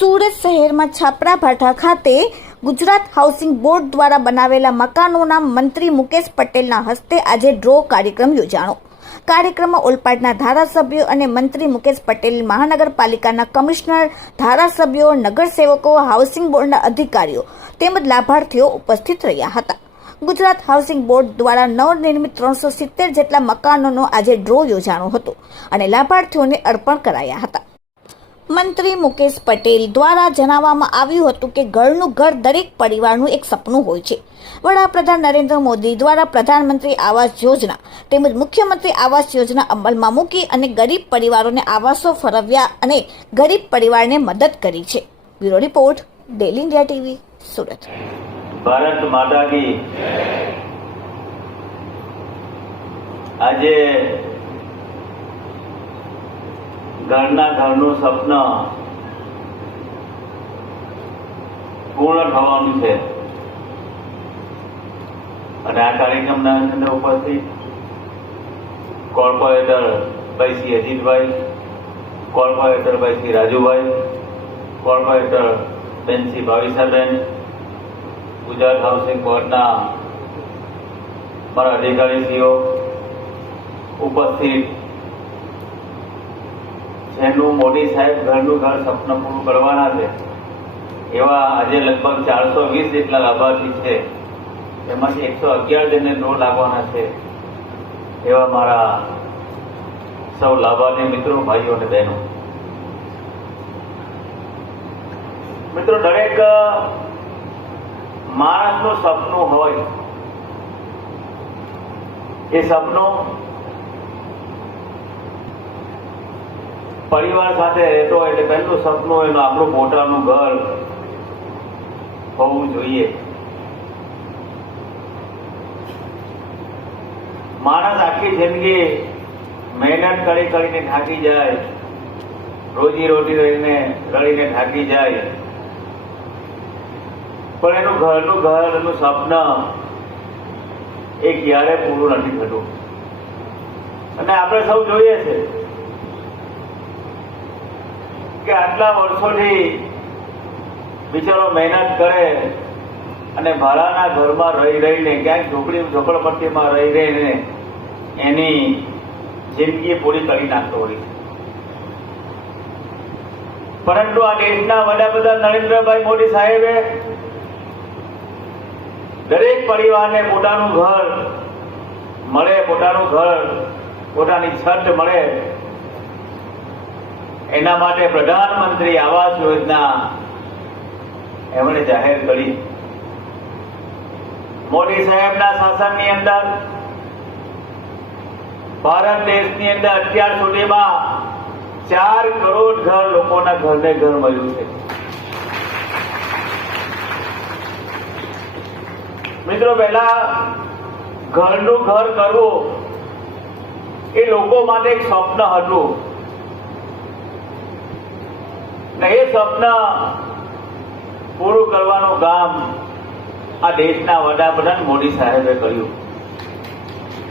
સુરત શહેરમાં છાપરા ભાઠા ખાતે Gujarat housing board દ્વારા બનાવેલા મકાનોના મંત્રી મુકેશ પટેલના હસ્તે આજે ડ્રો કાર્યક્રમ યોજાયો। કાર્યક્રમમાં ઓલપાડના ધારાસભ્યો અને મંત્રી મુકેશ પટેલ, મહાનગરપાલિકાના કમિશનર, ધારાસભ્યો, નગરસેવકો, હાઉસિંગ બોર્ડના અધિકારીઓ તેમજ લાભાર્થીઓ ઉપસ્થિત રહ્યા હતા। ગુજરાત હાઉસિંગ બોર્ડ દ્વારા નવનિર્મિત 370 જેટલા મકાનોનો આજે ડ્રો યોજાયો હતો અને લાભાર્થીઓને અર્પણ કરાયા હતા। મંત્રી મુકેશ પટેલ દ્વારા જણાવવામાં આવ્યું હતું કે ઘરનું ઘર દરેક પરિવારનું એક સપનું હોય છે। વડાપ્રધાન નરેન્દ્ર મોદી દ્વારા પ્રધાનમંત્રી આવાસ યોજના તેમજ મુખ્યમંત્રી આવાસ યોજના અમલમાં મૂકી અને ગરીબ પરિવારોને આવાસો ફરવ્યા અને ગરીબ પરિવારને મદદ કરી છે। Bureau report, daily India TV, Surat. Bharat માતા કી આજે ઘરનું સપન પૂર્ણ થવાનું છે અને આ કાર્યક્રમના અંદર ઉપસ્થિત કોર્પોરેટર ભાઈ શ્રી અજીતભાઈ, કોર્પોરેટર ભાઈ શ્રી રાજુભાઈ, કોર્પોરેટર બેન શ્રી ભાવિસાબેન, ગુજરાત હાઉસિંગ બોર્ડના મારા અધિકારીશ્રીઓ ઉપસ્થિત, જેનું મોદી સાહેબ ઘરનું ઘર સપનું પૂરું કરવાના છે એવા આજે લગભગ 420 જેટલા લાભાર્થી છે, એમાંથી 111 જણને ડ્રો લાગવાના છે એવા મારા સૌ લાભાર્થી મિત્રો, ભાઈઓ અને બહેનો, મિત્રો, દરેક માણસનું સપનું હોય, એ સપનું પરિવાર સાથે રહેતો હોય એટલે પહેલું સપનું એનું આપણું પોતાનું ઘર હોવું જોઈએ। માણસ આખી જિંદગી મહેનત કરીને થાકી જાય, રોજી રોટી રહીને થાકી જાય, પણ એનું ઘરનું સપન એ ક્યારે પૂરું નથી થતું। અને આપણે સૌ જોઈએ છે કે આટલા વર્ષોથી બિચારો મહેનત કરે અને ભાડાના ઘરમાં રહીને, ક્યાંક ઝોપડપટ્ટીમાં રહીને એની જિંદગી પૂરી કરી નાખતો હોય છે। પરંતુ આ દેશના વડાપ્રધાન નરેન્દ્રભાઈ મોદી સાહેબે દરેક પરિવારને પોતાનું ઘર મળે, પોતાની છત મળે, એના માટે પ્રધાનમંત્રી આવાસ યોજના એમણે જાહેર કરી। મોદી સાહેબના શાસનની અંદર ભારત દેશની અંદર અત્યાર સુધીમાં 4 કરોડ ઘર લોકોના ઘરને ઘર મળ્યું છે। મિત્રો, પહેલા ઘરનું ઘર કરવું એ લોકો માટે એક સ્વપ્ન હતું ને એ સ્વપ્ન પૂરું કરવાનું કામ આ દેશના વડાપ્રધાન મોદી સાહેબે કર્યું।